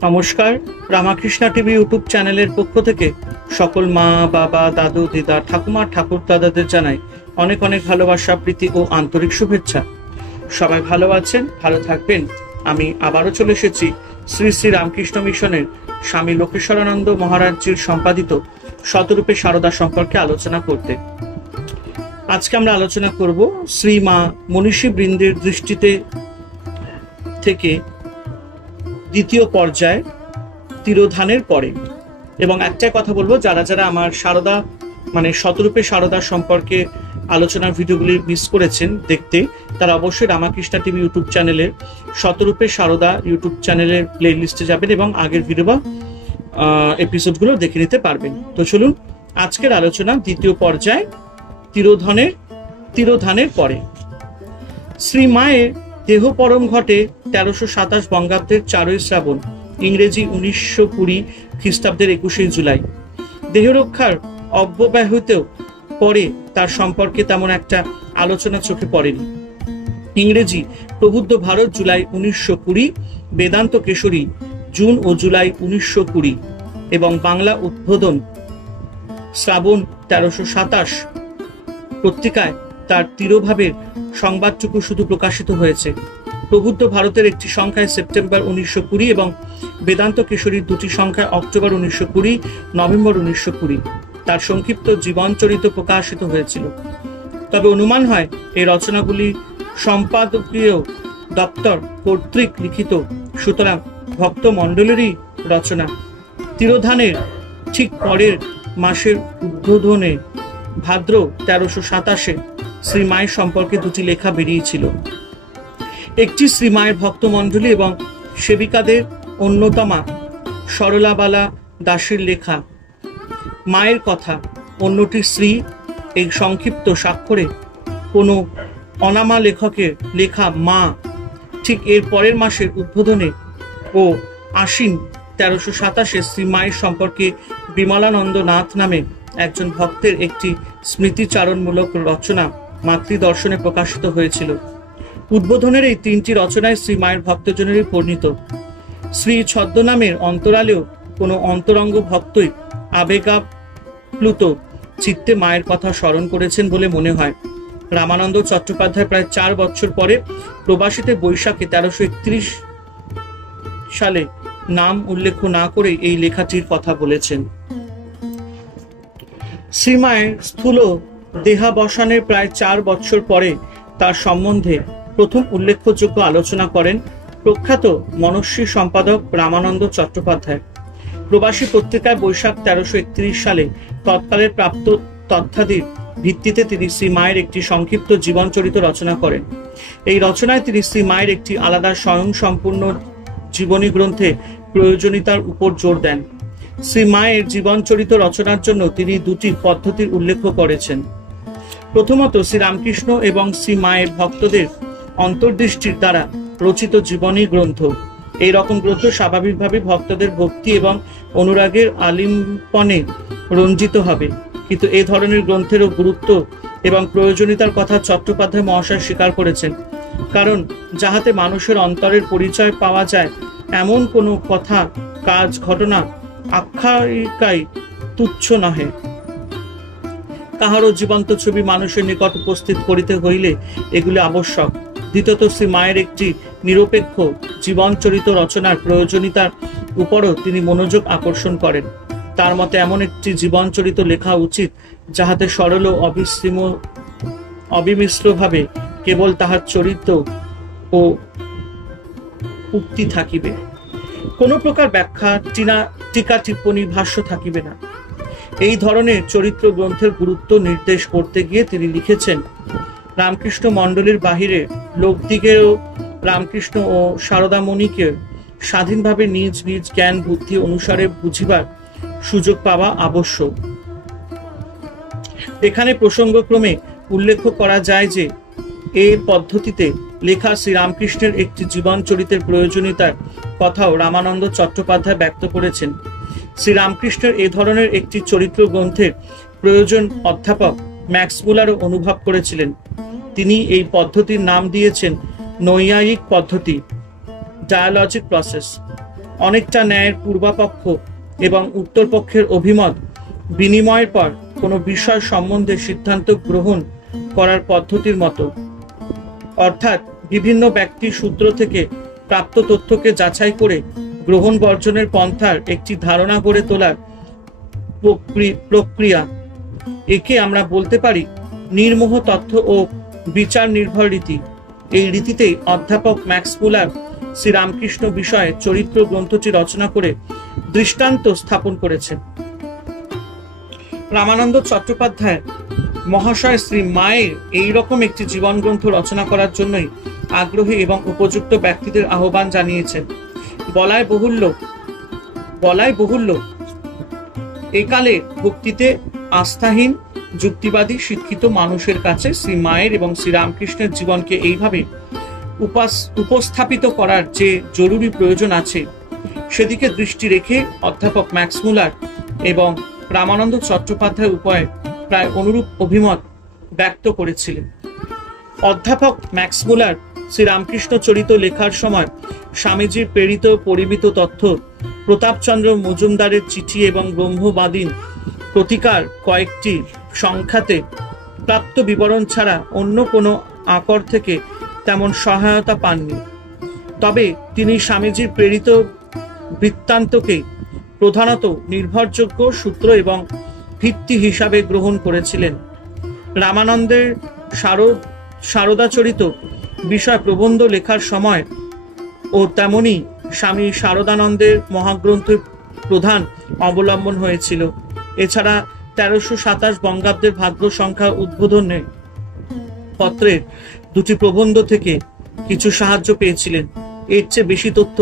নমস্কার, Ramakrishna TV YouTube চ্যানেলের পক্ষ থেকে সকল মা, বাবা, দাদু, দিদা, ঠাকুমা, ঠাকুর দাদাদের জানাই অনেক অনেক ভালোবাসা, প্রীতি ও আন্তরিক শুভেচ্ছা। সবাই ভালো আছেন, ভালো থাকবেন। আমি আবারও চলে এসেছি শ্রী শ্রী রামকৃষ্ণ মিশনের স্বামী লোকেশ্বরানন্দ মহারাজজির সম্পাদিত শতরূপে সারদা সম্পর্কে আলোচনা করতে। আজকে আমরা আলোচনা করব শ্রী মা মনীষী বৃন্দের দৃষ্টিতে থেকে দ্বিতীয় পর্যায়ে তিরোধানের পরে। এবং একটাই কথা বলবো, যারা যারা আমার সারদা শতরূপে সারদা সম্পর্কে আলোচনার ভিডিওগুলি মিস করেছেন দেখতে, তারা অবশ্যই রামাকৃষ্ণা টিভি ইউটিউব চ্যানেলের শতরূপে সারদা ইউটিউব চ্যানেলের প্লে লিস্টে যাবেন এবং আগের ভিডিও বা এপিসোডগুলো দেখে নিতে পারবেন। তো চলুন আজকের আলোচনা দ্বিতীয় পর্যায়ে তিরোধানের পরে। শ্রী মায়ের দেহ পরম ঘটে 1327 বঙ্গাব্দের 4 শ্রাবণ, ইংরেজি 1920 খ্রিস্টাব্দের 21 জুলাই। দেহরক্ষার অব্যবহিতেও পরে তার সম্পর্কে তেমন একটা আলোচনা চোখে পড়েনি। ইংরেজি প্রবুদ্ধ ভারত জুলাই 1920, বেদান্ত কেশরী জুন ও জুলাই 1920 এবং বাংলা উদ্বোধন শ্রাবণ 1327 পত্রিকায় তার তিরোভাবের সংবাদটুকু শুধু প্রকাশিত হয়েছে। প্রবুদ্ধ ভারতের একটি সংখ্যায় সেপ্টেম্বর 1920 এবং বেদান্ত কেশরীর দুটি সংখ্যায় অক্টোবর 1920, নভেম্বর 1920 তার সংক্ষিপ্ত জীবনচরিত প্রকাশিত হয়েছিল। তবে অনুমান হয় এই রচনাগুলি সম্পাদকীয় দপ্তর কর্তৃক লিখিত, সুতরাং ভক্ত মণ্ডলেরই রচনা। তিরোধানের ঠিক পরের মাসের উদ্বোধনে ভাদ্র 1327 শ্রীমায়ের সম্পর্কে দুটি লেখা বেরিয়েছিল। একটি শ্রীমায়ের ভক্তমণ্ডলী এবং সেবিকাদের অন্যতমা সরলাবালা দাসের লেখা মায়ের কথা, অন্যটি শ্রী এই সংক্ষিপ্ত স্বাক্ষরে কোনো অনামা লেখকের লেখা মা। ঠিক এর পরের মাসের উদ্বোধনে ও আশ্বিন 1327 শ্রীমায়ের সম্পর্কে বিমলানন্দ নাথ নামে একজন ভক্তের একটি স্মৃতিচারণমূলক রচনা মাতৃদর্শনে প্রকাশিত হয়েছিল। উদ্বোধনের এই তিনটি রচনায় শ্রীমায়ের ভক্তজনেরই পরিণত। শ্রী ছদ্মনামের অন্তরালেও কোনো অন্তরঙ্গ ভক্তই আবেগাপ্লুত চিত্তে মায়ের কথা স্মরণ করেছেন বলে মনে হয়। রামানন্দ চট্টোপাধ্যায় প্রায় 4 বছর পরে প্রবাসীতে বৈশাখে 1331 সালে নাম উল্লেখ না করে এই লেখাটির কথা বলেছেন। শ্রীমায়ের স্থূল দেহাবসানের প্রায় 4 বছর পরে তার সম্বন্ধে প্রথম উল্লেখযোগ্য আলোচনা করেন প্রখ্যাত মনস্বী সম্পাদক রামানন্দ চট্টোপাধ্যায়। প্রবাসী পত্রিকায় বৈশাখ 1331 সালে তৎকালের প্রাপ্ত তথ্যাদির ভিত্তিতে তিনি শ্রীমায়ের একটি সংক্ষিপ্ত জীবনচরিত রচনা করেন। এই রচনায় তিনি শ্রীমায়ের একটি আলাদা স্বয়ংসম্পূর্ণ জীবনী গ্রন্থে প্রয়োজনীয়তার উপর জোর দেন। শ্রীমায়ের জীবনচরিত রচনার জন্য তিনি দুটি পদ্ধতির উল্লেখ করেছেন। প্রথমত, শ্রীরামকৃষ্ণ এবং শ্রীমায়ের ভক্তদের অন্তর্দৃষ্টির দ্বারা রচিত জীবনী গ্রন্থ। এই রকম গ্রন্থ স্বাভাবিকভাবে ভক্তদের ভক্তি এবং অনুরাগের আলিম্বনে রঞ্জিত হবে, কিন্তু এই ধরনের গ্রন্থেরও গুরুত্ব এবং প্রয়োজনীয়তার কথা চট্টোপাধ্যায় মহাশয় স্বীকার করেছেন। কারণ যাহাতে মানুষের অন্তরের পরিচয় পাওয়া যায় এমন কোনো কথা, কাজ, ঘটনা আখ্যায়িকাই তুচ্ছ নহে। কাহারও জীবন্ত ছবি মানুষের নিকট উপস্থিত করিতে হইলে এগুলি আবশ্যক। দ্বিতীয়ত, শ্রী মায়ের একটি নিরপেক্ষ জীবনচরিত রচনার প্রয়োজনীয়তার উপরও তিনি মনোযোগ আকর্ষণ করেন। তার মতে এমন একটি জীবনচরিত লেখা উচিত যাহাতে সরল ও অবিমিশ্রভাবে কেবল তাহার চরিত্র ও উক্তি থাকিবে, কোনো প্রকার ব্যাখ্যা, টিকা, টিপ্পনী, ভাষ্য থাকিবে না। এই ধরনের চরিত্র গ্রন্থের গুরুত্ব নির্দেশ করতে গিয়ে তিনি লিখেছেন, রামকৃষ্ণ মণ্ডলীর বাহিরে লোকদিগেরও রামকৃষ্ণ ও সারদামণিকে স্বাধীনভাবে নিজ নিজ জ্ঞান বুদ্ধি অনুসারে বুঝিবার সুযোগ পাওয়া আবশ্যক। এখানে প্রসঙ্গক্রমে উল্লেখ করা যায় যে এই পদ্ধতিতে লেখা শ্রীরামকৃষ্ণের একটি জীবন চরিত্রের প্রয়োজনীয়তার কথাও রামানন্দ চট্টোপাধ্যায় ব্যক্ত করেছেন। শ্রীরামকৃষ্ণের এ ধরনের একটি চরিত্র গ্রন্থের প্রয়োজন অধ্যাপক ম্যাক্সমূলারও অনুভব করেছিলেন। তিনি এই পদ্ধতির নাম দিয়েছেন নৈয়ায়িক পদ্ধতি, ডায়ালজিক প্রসেস। অনেকটা ন্যায়ের পূর্বাপক্ষ এবং উত্তরপক্ষের অভিমত বিনিময়ের পর কোনো বিষয় সম্বন্ধে সিদ্ধান্ত গ্রহণ করার পদ্ধতির মতো, অর্থাৎ বিভিন্ন ব্যক্তির সূত্র থেকে প্রাপ্ত তথ্যকে যাচাই করে গ্রহণ বর্জনের পন্থার একটি ধারণা গড়ে তোলার প্রক্রিয়া। একে আমরা বলতে পারি নির্মোহ তথ্য ও বিচার নির্ভর রীতি। এই রীতিতেই অধ্যাপক ম্যাক্স মুলার শ্রীরামকৃষ্ণ বিষয়ে চরিত্র গ্রন্থটি রচনা করে দৃষ্টান্ত স্থাপন করেছেন। রামানন্দ চট্টোপাধ্যায় মহাশয় শ্রী মায়ের এইরকম একটি জীবন গ্রন্থ রচনা করার জন্যই আগ্রহী এবং উপযুক্ত ব্যক্তিদের আহ্বান জানিয়েছেন। বলাই বহুল্য একালে ভক্তিতে আস্থাহীন যুক্তিবাদী শিক্ষিত মানুষের কাছে শ্রী মায়ের এবং শ্রীরামকৃষ্ণের জীবনকে এইভাবে উপস্থাপিত করার যে জরুরি প্রয়োজন আছে, সেদিকে দৃষ্টি রেখে অধ্যাপক ম্যাক্স মুলার এবং রামানন্দ চট্টোপাধ্যায় উভয় প্রায় অনুরূপ অভিমত ব্যক্ত করেছিলেন। অধ্যাপক ম্যাক্স মুলার শ্রীরামকৃষ্ণ চরিত লেখার সময় স্বামীজির প্রেরিত পরিমিত তথ্য, প্রতাপচন্দ্র মজুমদারের চিঠি এবং ব্রহ্মবাদীন প্রতিকার কয়েকটি সংখ্যাতে প্রাপ্ত বিবরণ ছাড়া অন্য কোনো আকর থেকে তেমন সহায়তা পাননি। তবে তিনি স্বামীজির প্রেরিত বৃত্তান্তকে প্রধানত নির্ভরযোগ্য সূত্র এবং ভিত্তি হিসাবে গ্রহণ করেছিলেন। রামানন্দের শারদাচরিত বিষয় প্রবন্ধ লেখার সময় ও তেমনি স্বামী শারদানন্দের মহাগ্রন্থের প্রধান অবলম্বন হয়েছিল। এছাড়া 1327 বঙ্গাব্দের ভাদ্র সংখ্যা উদ্বোধনে পত্রের দুটি প্রবন্ধ থেকে কিছু সাহায্য পেয়েছিলেন। এর চেয়ে বেশি তথ্য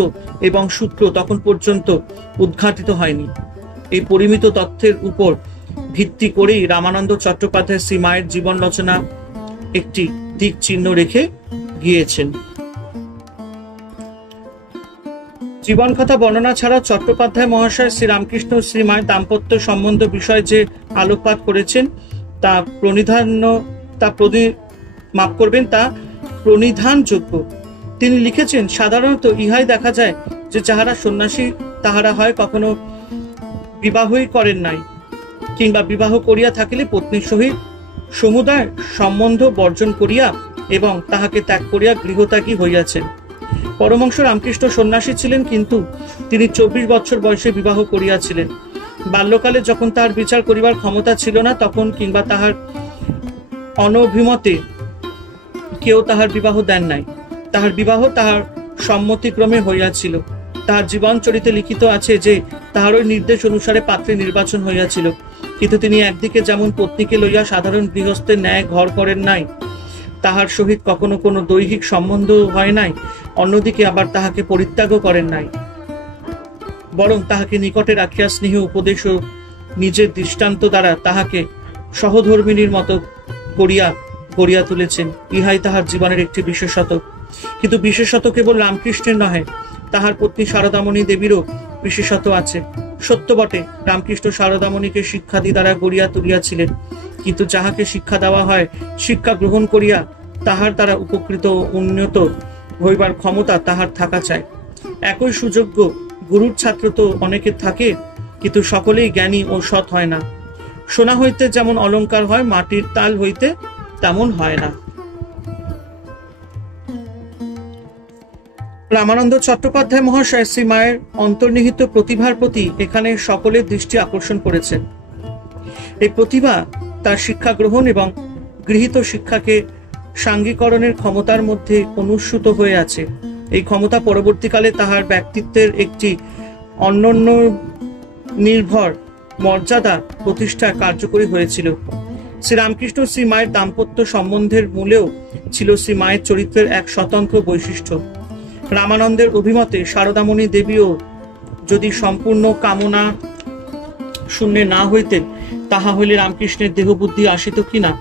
এবং সূত্র তখন পর্যন্ত উদ্ঘাটিত হয়নি। এই পরিমিত তথ্যের উপর ভিত্তি করেই রামানন্দ চট্টোপাধ্যায় শ্রী মায়ের জীবন রচনা একটি দিক চিহ্ন রেখে গিয়েছেন। জীবন কথা বর্ণনা ছাড়া চট্টোপাধ্যায় মহাশয় শ্রীরামকৃষ্ণ শ্রী মায়ের দাম্পত্য সম্বন্ধ বিষয়ে যে আলোকপাত করেছেন তা প্রণিধানযোগ্য। তিনি লিখেছেন, সাধারণত ইহাই দেখা যায় যে যাহারা সন্ন্যাসী তাহারা হয় কখনো বিবাহই করেন নাই, কিংবা বিবাহ করিয়া থাকিলে পত্নীর সহিত সমুদায় সম্বন্ধ বর্জন করিয়া এবং তাহাকে ত্যাগ করিয়া গৃহত্যাগী হইয়াছেন। পরমহংস রামকৃষ্ণ সন্ন্যাসী ছিলেন, কিন্তু তিনি 24 বছর বয়সে বিবাহ করিয়াছিলেন। বাল্যকালে যখন তাহার বিচার করিবার ক্ষমতা ছিল না, তখন কিংবা তাহার অনভিমতে কেউ তাহার বিবাহ দেন নাই। তাহার বিবাহ তাহার সম্মতিক্রমে হইয়াছিল। তাহার জীবন চরিতে লিখিত আছে যে তাহারই নির্দেশ অনুসারে পাত্রী নির্বাচন হইয়াছিল, কিন্তু তিনি একদিকে যেমন পত্নীকে লইয়া সাধারণ গৃহস্থের ন্যায় ঘর করেন নাই, তাহার সহিত কখনো কোনো দৈহিক সম্বন্ধ হয় নাই, অন্যদিকে আবার তাহাকে পরিত্যাগও করেন নাই, বরং তাহাকে নিকটে রাখিয়া স্নেহ উপদেশ ও নিজের দৃষ্টান্ত দ্বারা তাহাকে সহধর্মিণীর মতো করিয়া গড়িয়া তুলেছেন। ইহাই তাহার জীবনের একটি বিশেষত্ব। কিন্তু বিশেষত কেবল রামকৃষ্ণের নহে, তাহার পত্নী শারদামণি দেবীরও বিশেষত্ব আছে। সত্য বটে, রামকৃষ্ণ শারদামণিকে শিক্ষাদি দ্বারা গড়িয়া তুলিয়াছিলেন, কিন্তু যাহাকে শিক্ষা দেওয়া হয়, শিক্ষা গ্রহণ করিয়া তাহার দ্বারা উপকৃত ও উন্নত হইবার ক্ষমতা তাহার থাকা চাই। একই সুযোগ্য গুরুর ছাত্র তো অনেকের থাকে, কিন্তু সকলেই জ্ঞানী ও সৎ হয় না। সোনা হইতে যেমন অলঙ্কার হয়, মাটির তাল হইতে তেমন হয় না। রামানন্দ চট্টোপাধ্যায় মহাশয় শ্রী মায়ের অন্তর্নিহিত প্রতিভার প্রতি এখানে সকলের দৃষ্টি আকর্ষণ করেছেন। এই প্রতিভা তার শিক্ষা গ্রহণ এবং গৃহীত শিক্ষাকে সাঙ্গীকরণের ক্ষমতার মধ্যে অনুস্যূত হয়ে আছে। এই ক্ষমতা পরবর্তীকালে তাহার ব্যক্তিত্বের একটি অনন্য নির্ভর মর্যাদা প্রতিষ্ঠা কার্যকরী হয়েছিল। শ্রীরামকৃষ্ণ শ্রী মায়ের দাম্পত্য সম্বন্ধের মূলেও ছিল শ্রী মায়ের চরিত্রের এক স্বতন্ত্র বৈশিষ্ট্য। রামানন্দের অভিমতে শারদামণি দেবীও যদি সম্পূর্ণ কামনা শূন্যে না হইতেন, তাহা হইলে রামকৃষ্ণের দেহবুদ্ধি আসিত কিনা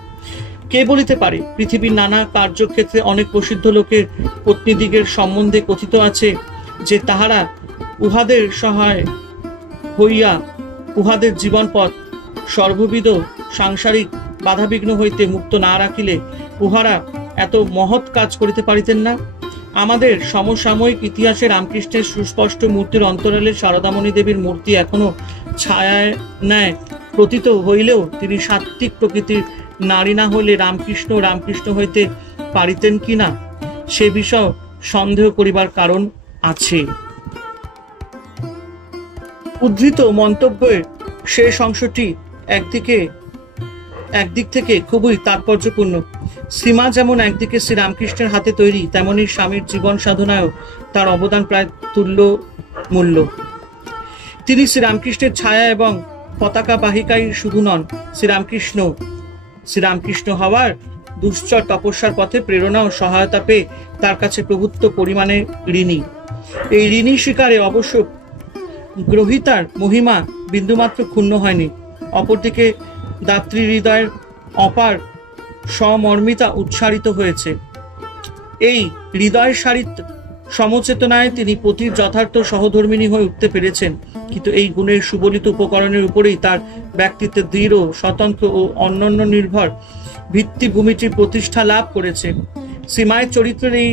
কে বলিতে পারে। পৃথিবীর নানা কার্যক্ষেত্রে অনেক প্রসিদ্ধ লোকের পত্নীদিগের সম্বন্ধে কথিত আছে যে তাহারা উহাদের সহায় হইয়া উহাদের জীবনপথ সর্ববিধ সাংসারিক বাধাবিঘ্ন হইতে মুক্ত না রাখিলে উহারা এত মহৎ কাজ করিতে পারিতেন না। আমাদের সমসাময়িক ইতিহাসে রামকৃষ্ণের সুস্পষ্ট মূর্তির অন্তরালে সারদামণি দেবীর মূর্তি এখনো ছায়ায় ন্যায় প্রতীত হইলেও তিনি সাত্ত্বিক প্রকৃতির নারী না হলে রামকৃষ্ণ রামকৃষ্ণ হইতে পারিতেন কিনা সে বিষয় সন্দেহ করিবার কারণ আছে। উদ্ধৃত মন্তব্যের শেষ অংশটি একদিক থেকে খুবই তাৎপর্যপূর্ণ। শ্রীমা যেমন একদিকে শ্রীরামকৃষ্ণের হাতে তৈরি, তেমনি স্বামীর জীবন সাধনায়ও তার অবদান প্রায় তুল্য মূল্য। তিনি শ্রীরামকৃষ্ণের ছায়া এবং পতাকা বাহিকাই শুধু নন, শ্রীরামকৃষ্ণ হওয়ার দুশ্চর তপস্যার পথে প্রেরণা ও সহায়তা পেয়ে তার কাছে প্রভুত্ব পরিমাণে ঋণী। এই ঋণী স্বীকারে অবশ্য গ্রহিতার মহিমা বিন্দুমাত্র ক্ষুণ্ণ হয়নি। অপরদিকে দাত্রী হৃদয়ের অপার সমর্মিতা উচ্চারিত হয়েছে। এই হৃদয় সারিত সমচেতনায় তিনি পতির যথার্থ সহধর্মিণী হয়ে উঠতে পেরেছেন, কিন্তু এই গুণের সুবলিত উপকরণের উপরেই তার ব্যক্তিত্বের দৃঢ়, স্বতন্ত্র ও অনন্য নির্ভর ভিত্তিভূমিটির প্রতিষ্ঠা লাভ করেছে। শ্রীমায়ের চরিত্রের এই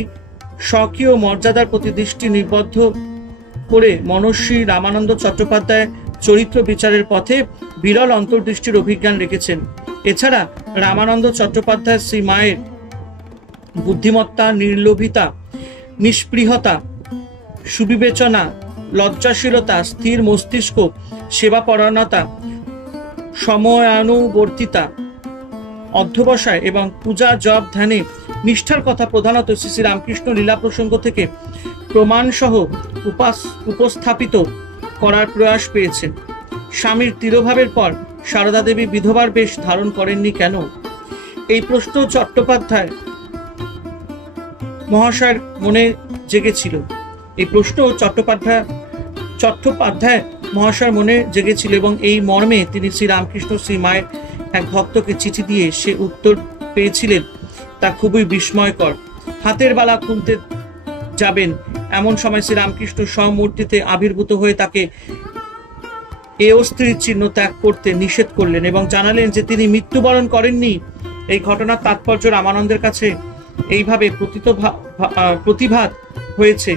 স্বকীয় মর্যাদার প্রতি দৃষ্টি নিবদ্ধ করে মনস্বী রামানন্দ চট্টোপাধ্যায় চরিত্র বিচারের পথে বিরল অন্তর্দৃষ্টির অভিজ্ঞান রেখেছেন। এছাড়া রামানন্দ চট্টোপাধ্যায় শ্রীমায়ের বুদ্ধিমত্তা, নির্লোভিতা, নিষ্পৃহতা, সুবিবেচনা, লজ্জাশীলতা, স্থির মস্তিষ্ক, সেবাপরায়ণতা, সময়ানুবর্তিতা, অধ্যবসায় এবং পূজা জপ ধ্যানে নিষ্ঠার কথা প্রধানত শ্রী রামকৃষ্ণ লীলা প্রসঙ্গ থেকে প্রমাণসহ উপস্থাপিত করার প্রয়াস পেয়েছেন। স্বামীর তিরোভাবের পর সারদা দেবী বিধবার বেশ ধারণ করেননি কেন? এই প্রশ্ন চট্টোপাধ্যায় মহাশয়ের মনে জেগেছিল। এবং এই মর্মে তিনি শ্রীরামকৃষ্ণ শ্রীমায়ের এক ভক্তকে চিঠি দিয়ে সে উত্তর পেয়েছিলেন, তা খুবই বিস্ময়কর। হাতের বালা খুলতে যাবেন এমন সময় শ্রীরামকৃষ্ণ স্বমূর্তিতে আবির্ভূত হয়ে তাকে এও স্ত্রীর চিহ্ন ত্যাগ করতে নিষেধ করলেন এবং জানালেন যে তিনি মৃত্যুবরণ করেননি। এই ঘটনার তাৎপর্য রামানন্দের কাছে এইভাবে প্রতিভাত হয়েছে।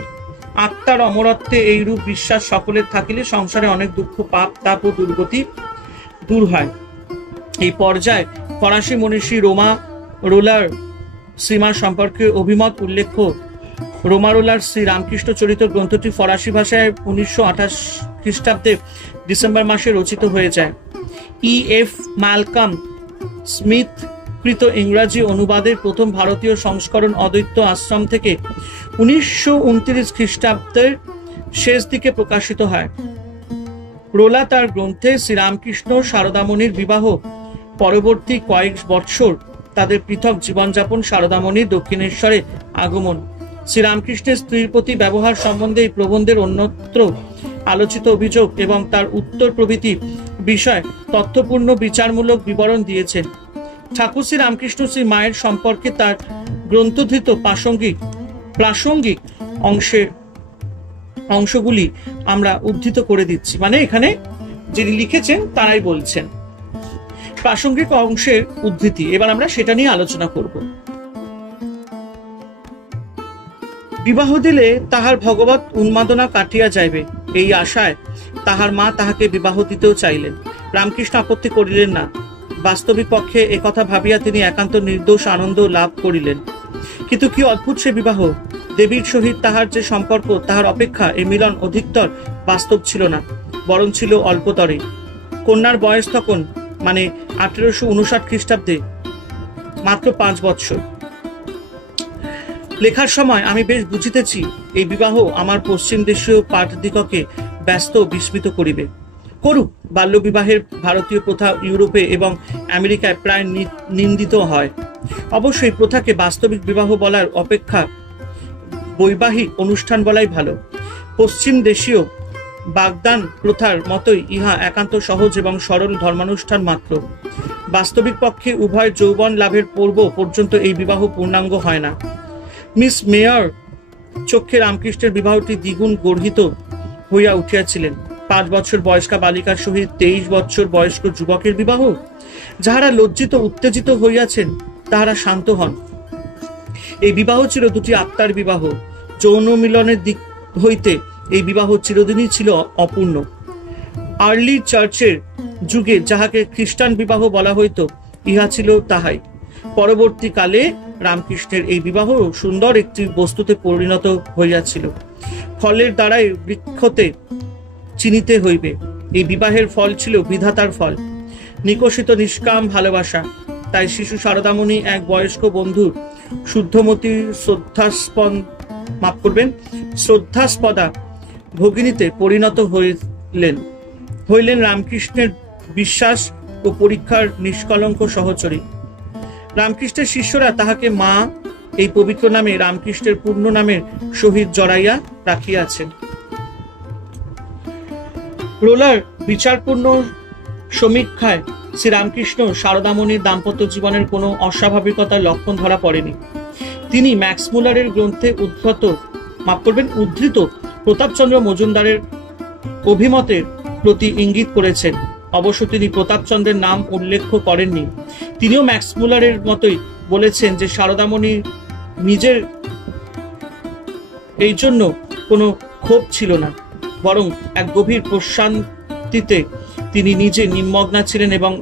আত্মার অমরত্বে এইরূপ বিশ্বাস সকলের থাকিলে সংসারে অনেক দুঃখ, পাপ, তাপ ও দুর্গতি দূর হয়। এই পর্যায়ে ফরাসি মনীষী রোমা রোলার শ্রীমা সম্পর্কে অভিমত উল্লেখ্য। রোমা রোলার শ্রী রামকৃষ্ণ চরিত গ্রন্থটি ফরাসি ভাষায় 1928 খ্রিস্টাব্দে ডিসেম্বর মাসে রচিত হয়ে যায়। E.F. ম্যালকম স্মিথ কৃত ইংরাজি অনুবাদের প্রথম ভারতীয় সংস্করণ অদ্বৈত আশ্রম থেকে 1929 খ্রিস্টাব্দের শেষ দিকে প্রকাশিত হয়। রোলা তার গ্রন্থে শ্রীরামকৃষ্ণ সারদামণির বিবাহ, পরবর্তী কয়েক বৎসর তাদের পৃথক জীবনযাপন, সারদামণির দক্ষিণেশ্বরে আগমন, শ্রীরামকৃষ্ণের স্ত্রীর প্রতি ব্যবহার সম্বন্ধে এই প্রবন্ধের অন্যত্র আলোচিত অভিযোগ এবং তার উত্তর প্রভৃতি বিষয় তথ্যপূর্ণ বিচারমূলক বিবরণ দিয়েছেন। ঠাকুর শ্রী রামকৃষ্ণ শ্রী মায়ের সম্পর্কে তার গ্রন্থধৃত প্রাসঙ্গিক অংশগুলি আমরা উদ্ধৃত করে দিচ্ছি। মানে এখানে যিনি লিখেছেন তারাই বলছেন প্রাসঙ্গিক অংশের উদ্ধৃতি। এবার আমরা সেটা নিয়ে আলোচনা করব। বিবাহ দিলে তাহার ভগবত উন্মাদনা কাটিয়া যাইবে, এই আশায় তাহার মা তাহাকে বিবাহ দিতেও চাইলেন। রামকৃষ্ণ আপত্তি করিলেন না। বাস্তবিক পক্ষে একথা ভাবিয়া তিনি একান্ত নির্দোষ আনন্দ লাভ করিলেন। কিন্তু কি অদ্ভুত সে বিবাহ! দেবীর সহিত তাহার যে সম্পর্ক, তাহার অপেক্ষা এ মিলন অধিকতর বাস্তব ছিল না, বরং ছিল অল্পতরে। কন্যার বয়স তখন মানে 1859 খ্রিস্টাব্দে মাত্র 5 বৎসর। লেখার সময় আমি বেশ বুঝিতেছি এই বিবাহ আমার পশ্চিম দেশীয় পাঠদিগকে ব্যস্ত বিস্মিত করিবে। করুক, বাল্য বিবাহের ভারতীয় প্রথা ইউরোপে এবং আমেরিকায় প্রায় নিন্দিত হয়। অবশ্যই প্রথাকে বাস্তবিক বিবাহ বলার অপেক্ষা বৈবাহিক অনুষ্ঠান বলাই ভালো। পশ্চিম দেশীয় বাগদান প্রথার মতোই ইহা একান্ত সহজ এবং সরল ধর্মানুষ্ঠান মাত্র। বাস্তবিক পক্ষে উভয় যৌবন লাভের পূর্ব পর্যন্ত এই বিবাহ পূর্ণাঙ্গ হয় না। মিস মেয়র চক্ষে রামকৃষ্ণের বিবাহটি দ্বিগুণ গর্হিত হইয়া উঠিয়াছিলেন। 5 বছর বয়স্কা বালিকার সহিত 23 বছর বয়স্ক যুবকের বিবাহ! যাহারা লজ্জিত উত্তেজিত হইয়াছেন তাহারা শান্ত হন। এই বিবাহ ছিল দুটি আত্মার বিবাহ। যৌন মিলনের দিক হইতে এই বিবাহ চিরদিনই ছিল অপূর্ণ। আর্লি চার্চের যুগে যাহাকে খ্রিস্টান বিবাহ বলা হইত, ইহা ছিল তাহাই। পরবর্তীকালে রামকৃষ্ণের এই বিবাহ সুন্দর একটি বস্তুতে পরিণত হইয়াছিল। ফলের দ্বারাই বৃক্ষতে চিনিতে হইবে। এই বিবাহের ফল ছিল বিধাতার ফল, নিকষিত নিষ্কাম ভালোবাসা। তাই শিশু শারদামণি এক বয়স্ক বন্ধুর শুদ্ধমতী শ্রদ্ধাস্পদা ভগিনীতে পরিণত হইলেন রামকৃষ্ণের বিশ্বাস ও পরীক্ষার নিষ্কলঙ্ক সহচরী। রামকৃষ্ণের শিষ্যরা তাহাকে মা এই পবিত্র নামে রামকৃষ্ণের পূর্ণ নামের সহিত জড়াইয়া রাখিয়াছেন। রোলার বিচারপূর্ণ সমীক্ষায় শ্রীরামকৃষ্ণ শারদামণির দাম্পত্য জীবনের কোনো অস্বাভাবিকতার লক্ষণ ধরা পড়েনি। তিনি ম্যাক্স মুলারের গ্রন্থে উদ্ধৃত প্রতাপচন্দ্র মজুমদারের অভিমতের প্রতি ইঙ্গিত করেছেন। অবশ্য তিনি প্রতাপচন্দ্রের নাম উল্লেখ করেননি। তিনিও ম্যাক্স মুলারের মতোই বলেছেন যে শারদামণি নিজের এই জন্য কোনো ক্ষোভ ছিল না, বরং এক গভীর প্রশান্তিতে তিনি নিজে নিমগ্না ছিলেন এবং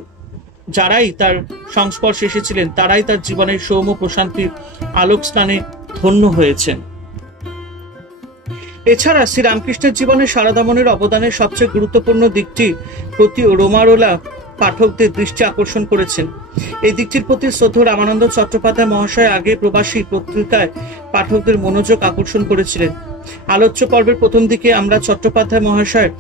যারাই তার সংস্পর্শে এসেছিলেন তারাই তার জীবনের সৌম্য প্রশান্তির আলোক স্নানে ধন্য হয়েছেন। এছাড়া শ্রীরামকৃষ্ণের জীবনে শারদামণির অবদানের সবচেয়ে গুরুত্বপূর্ণ দিকটির প্রতি রোমারোলা পাঠকদের দৃষ্টি আকর্ষণ করেছেন। এই দিকটির প্রতি শ্রদ্ধেয় রামানন্দ চট্টোপাধ্যায় মহাশয় আগে প্রবাসী পত্রিকায় পাঠকদের মনোযোগ আকর্ষণ করেছিলেন। আলোচ্য পর্বের প্রথম দিকে আমরা চট্টোপাধ্যায় মহাশয়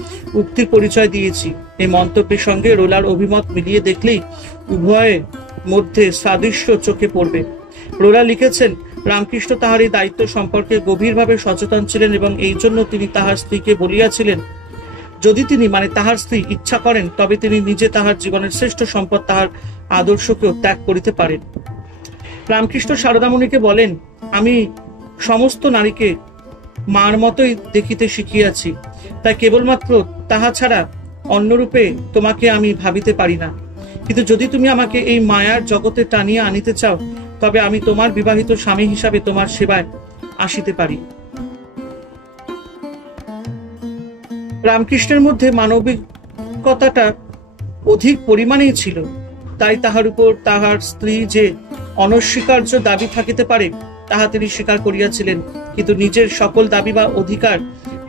উক্তির পরিচয় দিয়েছি। এই মন্তব্যের সঙ্গে রোলার অভিমত মিলিয়ে দেখলেই উভয়ের মধ্যে সাদৃশ্য চোখে পড়বে। রোলা লিখেছেন, রামকৃষ্ণ তাহার এই দায়িত্ব সম্পর্কে গভীরভাবে সচেতন ছিলেন এবং এই জন্য তিনি তাহার স্ত্রীকে বলিয়াছিলেন, যদি তিনি তাহার স্ত্রী ইচ্ছা করেন তবে তিনি নিজে তাহার জীবনের শ্রেষ্ঠ সম্পদ তাহার আদর্শকেও ত্যাগ করিতে পারেন। রামকৃষ্ণ শারদামণিকে বলেন, আমি সমস্ত নারীকে মার মতোই দেখিতে শিখিয়াছি, তাই কেবলমাত্র তাহা ছাড়া অন্যরূপে তোমাকে আমি ভাবিতে পারি না। কিন্তু যদি তুমি আমাকে এই মায়ার জগতে টানিয়া আনিতে চাও তবে আমি তোমার বিবাহিত স্বামী হিসাবে তোমার সেবায় আসিতে পারি। রামকৃষ্ণের মধ্যে মানবিকতাটা অধিক পরিমাণেই ছিল, তাই তাহার উপর তাহার স্ত্রী যে অনস্বীকার্য দাবি থাকিতে পারে তাহা তিনি স্বীকার করিয়াছিলেন, কিন্তু নিজের সকল দাবি বা অধিকার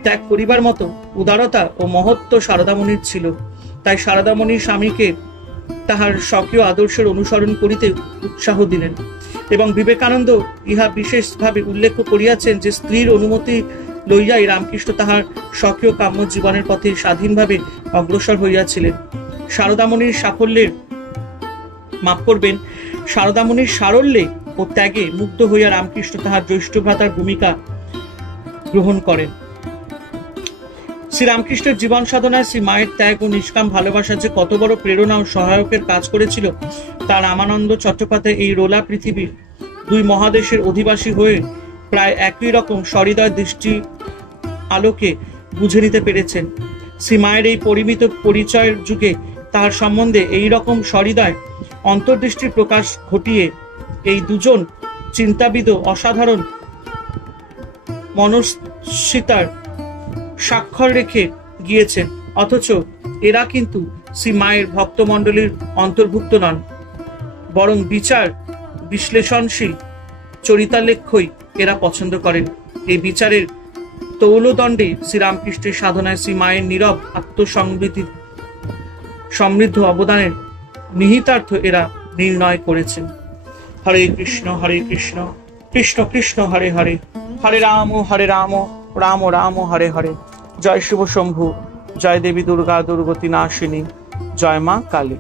ত্যাগ করিবার মতো উদারতা ও মহত্ব শারদামণির ছিল। তাই শারদামণির স্বামীকে তাহার স্বকীয় আদর্শের অনুসরণ করিতে উৎসাহ দিলেন এবং বিবেকানন্দ ইহা বিশেষভাবে উল্লেখ করিয়াছেন যে স্ত্রীর অনুমতি লইয়াই রামকৃষ্ণ তাহার স্বকীয় কাম্য জীবনের পথে স্বাধীনভাবে অগ্রসর হইয়াছিলেন। শারদামণির শারদামণির সারল্যে ও ত্যাগে মুগ্ধ হইয়া রামকৃষ্ণ তাহার জ্যৈষ্ঠ ভ্রাতার ভূমিকা গ্রহণ করেন। শ্রীরামকৃষ্ণের জীবন সাধনায় শ্রী মায়ের ত্যাগ ও নিষ্কাম ভালোবাসা যে কত বড় প্রেরণা ও সহায়কের কাজ করেছিল তা রামানন্দ চট্টোপাধ্যায় এই রোলা পৃথিবীর দুই মহাদেশের অধিবাসী হয়ে প্রায় একই রকম সহৃদয় দৃষ্টি আলোকে বুঝে নিতে পেরেছেন। শ্রী মায়ের এই পরিমিত পরিচয়ের যুগে তাহার সম্বন্ধে এই রকম সহৃদয় অন্তর্দৃষ্টির প্রকাশ ঘটিয়ে এই দুজন চিন্তাবিদ অসাধারণ মনস্বিতার স্বাক্ষর রেখে গিয়েছেন, অথচ এরা কিন্তু শ্রী মায়ের ভক্তমণ্ডলীর অন্তর্ভুক্ত নন, বরং বিচার বিশ্লেষণশীল চরিতালেখ্যই এরা পছন্দ করেন। এই বিচারের তৌলদণ্ডে শ্রীরামকৃষ্ণের সাধনায় শ্রী মায়ের নীরব সমৃদ্ধ অবদানের নিহিতার্থ এরা নির্ণয় করেছেন। হরে কৃষ্ণ কৃষ্ণ কৃষ্ণ হরে হরে, হরে রাম রাম রাম হরে হরে। জয় শিব শম্ভু, জয় দেবী দুর্গা দুর্গতি নাশিনী, জয় মা কালী।